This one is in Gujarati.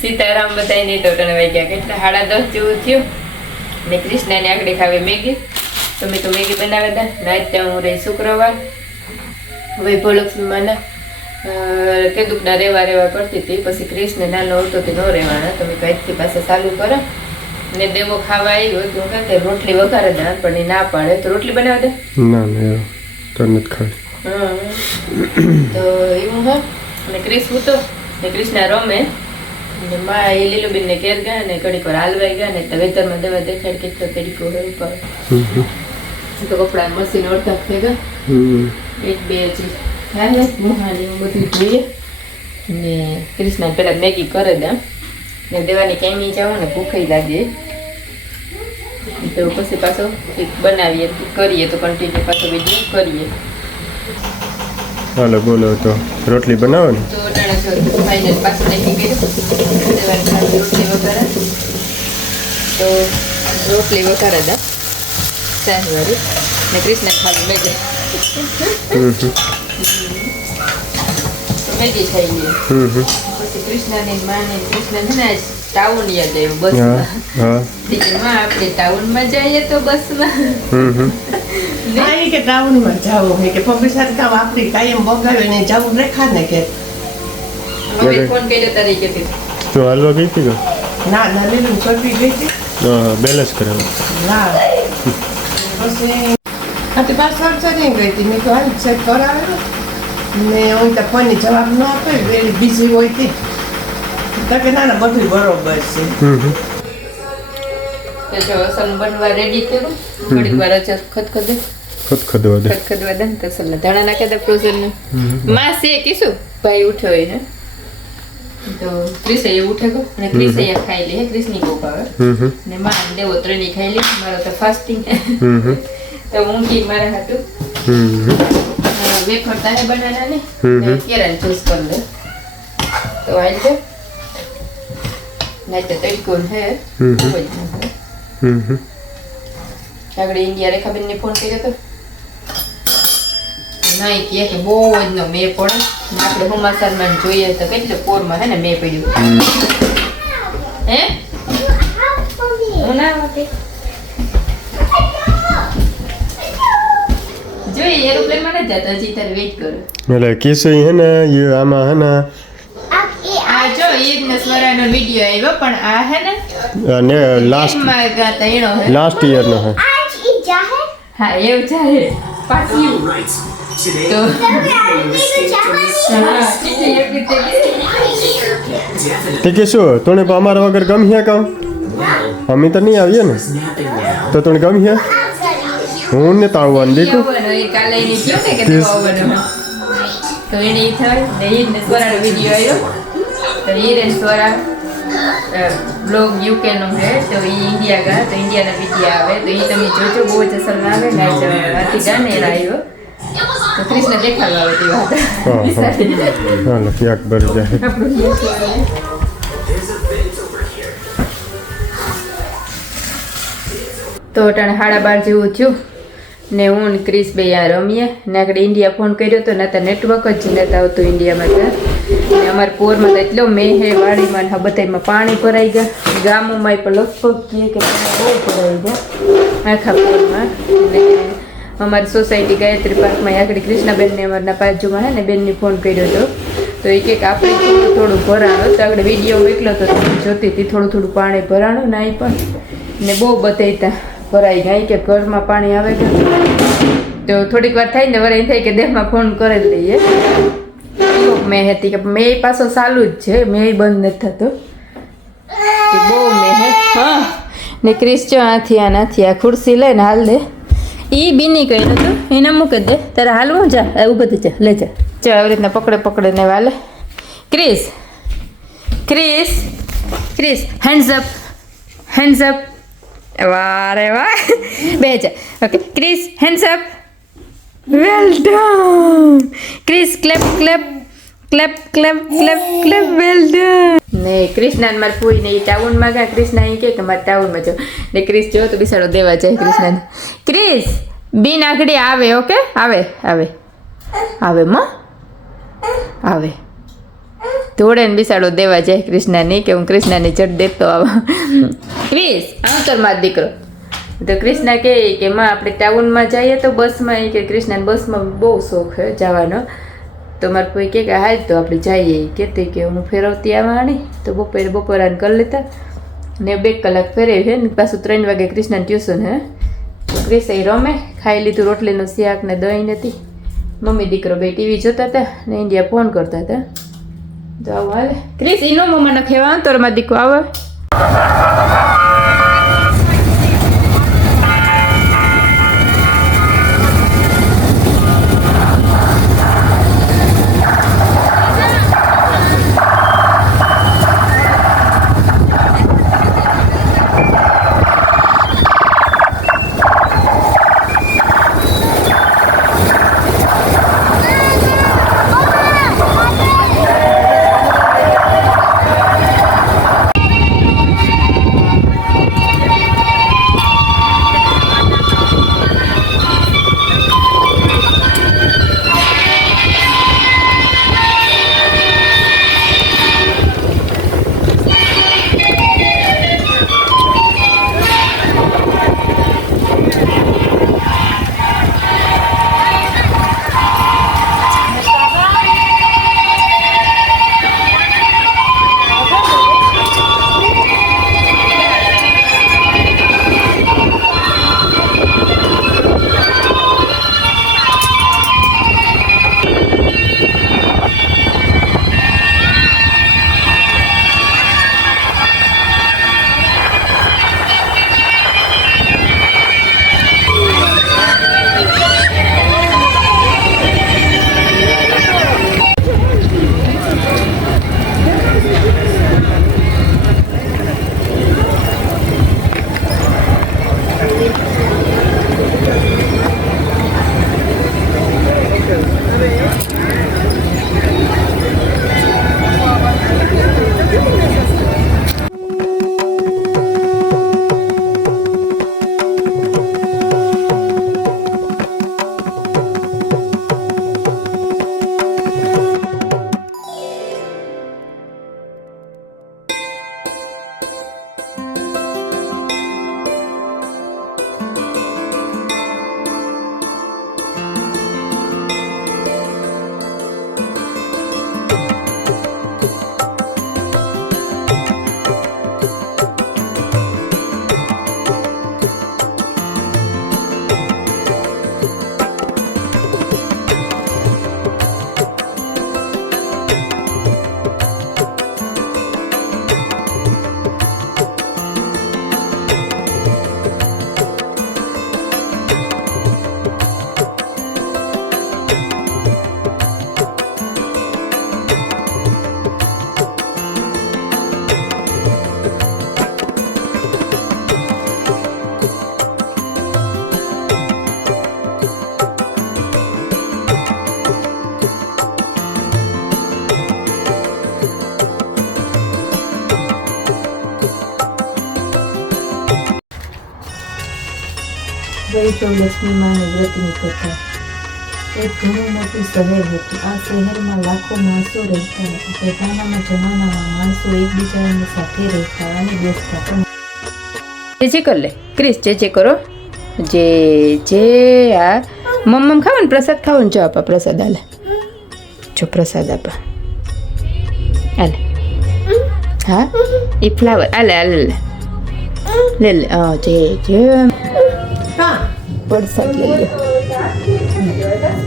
સીતારામ બધાને તો ટણ વાગ્યા કેટલા 10:30 જેવું થયું ને કૃષ્ણને આગળ ખાવે મેગી તો મેં તો મેગી બનાવ્યા હતા રાતે હું રહી શુક્રવાર વૈભવલક્ષ્મીમાં કેદુકના રેવા કરતી હતી પછી કૃષ્ણ નાનો હતો તે ન રહેવાના તો મેં કઈથી પાસે ચાલુ કરો ને દેવો ખાવા આવ્યો તો હું કે રોટલી વઘારે દે પણ ના પાડે તો રોટલી બનાવી દે ના તો નથી ખાઈ તો એવું હા અને ક્રિસ હતો ને કૃષ્ણ રમે ને માં એ લીલુબેન ને ઘેર ગયા ને ઘડીક વાર હાલવાઈ ગયા ને તો વેતરમાં દવા દેખાડ કેટલો તરીકો હોય ઉપર તો કપડા મશીન અડધા થઈ ગયા 1-2 હજી થાય મુહાની એવું બધું જોઈએ ને કૃષ્ણ પેલા મેગી કરે દે ને દેવાની કેમી જાવ ને ભૂખાઈ લાગે તો પછી પાછો બનાવીએ કરીએ તો કન્ટિન્યુ પાછો વિડીયો કરીએ હાલો બોલો તો રોટલી બનાવો ને તો ફાઇનલ પાછું નાખી ગયું રોટલી વઘારે તો રોટલી વઘારે દા સાંજવાળી ને કૃષ્ણ ખાલી મેગી મેગી ખાઈ લઈએ પછી કૃષ્ણની માને કૃષ્ણ છે ને ટાઉન યાદ આવ્યું બસમાં આપણે ટાઉનમાં જઈએ તો બસમાં નહીં કે ટાઉનમાં જવું કે પબ્લિક સાથે કામ આપણી કાયમ બગાડ્યો ને જવું રેખા ને કે હવે ફોન કર્યો તરીકે તો હાલવા ગઈ હતી ના લીલું છોડી ગઈ હતી બેલેન્સ કરાવો ના પછી આ પાસ નહીં ગઈ હતી મેં તો હાલ ચેક કરાવેલો ને હું તો કોઈને જવાબ ન આપે વેરી બિઝી હોય હતી તો કે ના બધું બરોબર છે તો જો અસલ બનવા રેડી થયું થોડીક વાર ખદખદવા દે તો અસલ ધાણા નાખી દે ફ્રોઝન ને માં છે કીશું ભાઈ ઉઠ્યો હોય ને તો ક્રિસે એ ઉઠે ગયો અને ક્રિસે એ ખાઈ લે ક્રિસની કોક આવે ને માં દેવો ત્રણેય ખાઈ લે મારો તો ફાસ્ટિંગ તો ઊંઘી મારા હાટું વેફર તારે બનાના ને કેરાન ચૂઝ કર લે તો આઈ લે નહીં તો તડકો હે આગળ ઇન્ડિયા રેખાબેનને ફોન કર્યો તો નહીં કે બહુ જ નો મેં પડે આપણે સમાચારમાં જોઈએ તો કેટલો પોરમાં હે ને મેં પડ્યું હે હું ના વાતે જોઈએ એરોપ્લેનમાં ન જતા હજી તારે વેઇટ કરો એટલે કિસો હે ને ये આમાં હે ને આ જો ઈદનો સ્વરાનો વિડિયો આવ્યો પણ આ હે ને અને લાસ્ટ માં ગાતા એનો હે લાસ્ટ યર નો હે आज ईद जा है હા એવું ચાલે પાછી તો તે કે શું તને અમારા વગર ગમ્યા કામ અમે તો નહીં આવીએ ને તો તને ગમ્યા હું ને તો આવવાનું દેખું કાલે એની કયો કે દેવા આવવાનું તો એને ઈ થાય ને ઈદનો સ્વરાનો વિડિયો આવ્યો તો ઈદ સ્વરા બ્લોગ યુકે નો હે તો ઈ ઇન્ડિયા ગયા તો ઇન્ડિયાના વિડિયો આવે તો ઈ તમે જોજો બહુ જ અસલ આવે ને આથી જાને એના આવ્યો તો કૃષ્ણ દેખાડવા આવે તે વાત હાલો ક્યાંક ભરી જાય તો અટાણે 12:30 જેવું થયું ને હું ને ક્રિસ બે આ રમીએ ને આગળ ઇન્ડિયા ફોન કર્યો તો નતા નેટવર્ક જ નતા આવતું ઇન્ડિયામાં ત્યાં ને અમારા પોરમાં તો એટલો મેં હે વાડીમાં ને બધામાં પાણી ભરાઈ ગયા ગામોમાં પણ લગભગ કે બહુ ભરાઈ ગયા આખા પોરમાં ને અમારી સોસાયટી ગાયત્રી પાર્કમાં આગળ કૃષ્ણાબેનને અમારના બાજુમાં હે ને બેનને ફોન કર્યો હતો તો એ કે આપણે થોડું ભરાણો તો આગળ વિડીયો મોકલો તો જોતી હતી થોડું પાણી ભરાણું ને અહીં પણ ને બહુ બધાતા ભરાઈ ગયા કે ઘરમાં પાણી આવે કે તો થોડીક વાર થાય ને વરાઈ થાય કે દેહમાં ફોન કરી લઈએ મેં હતી કે મેં પાછો ચાલુ જ છે મેં બંધ નથી થતો બહુ મેં હા ને ક્રિસ જો આથી આ ખુરશી લઈને હાલ દે ઈ બીની કહ્યું હતું એને મૂકી દે તારે હાલવું જા ઊભો થઈ જા લે જા જો આવી રીતના પકડે ને વાલે ક્રિસ હેન્ડ્સ અપ વાહ રે વાહ બે જા okay Chris hands up well done Chris clap well done ને કૃષ્ણા માર પૂઈ ને ટાઉનમાં ગયા કૃષ્ણા અહીં કે મારે ટાઉનમાં જાવ ને ક્રિસ જો તો બિસાડો દેવા જાય કૃષ્ણાને ક્રિસ બી નાગડી આવે ઓકે આવે માં આવે ધોળે ને બિસાડો દેવા જાય કૃષ્ણાની કે હું કૃષ્ણાની ચટ દેતો આવા ક્રિસ આવતરમાં દીકરો તો કૃષ્ણા કહે કે માં આપણે ટાઉનમાં જઈએ તો બસમાં એ કે કૃષ્ણાને બસમાં બહુ શોખ છે જવાનો તો મારા કોઈ કહે કે હાલ તો આપણે જઈએ કહેતી કે હું ફેરવતી આવવાની તો બપોરાને કરી લેતા ને 2 કલાક ફેરવી ને પાછું 3 વાગે કૃષ્ણાને ટ્યુશન હે તો ક્રિસ એ રમે ખાઈ લીધું રોટલીનું શાક ને દહીં નથી મમ્મી દીકરો બે ટીવી જોતા હતા ને ઇન્ડિયા ફોન કરતા હતા તો આવું હાલે ક્રિસ એનો મમ્માને ખેવા અંતરમાં દીકો આવે ગઈ તો લક્ષ્મી માને વ્રતની કથા એક ઘણું મોટું શહેર હતું આ શહેરમાં લાખો માણસો રહેતા હતા પહેલાના જમાનામાં માણસો એકબીજાની સાથે રહેતા અને બેસતા પણ જે કર લે ક્રિસ જે કરો જે આ મમ્મ ખાવ ને પ્રસાદ ખાવ ને જો આપા પ્રસાદ આલે જો પ્રસાદ આપા આલે હા એ ફ્લાવર આલે આલે લે લે જે હા પ્રસાદ લઈ લે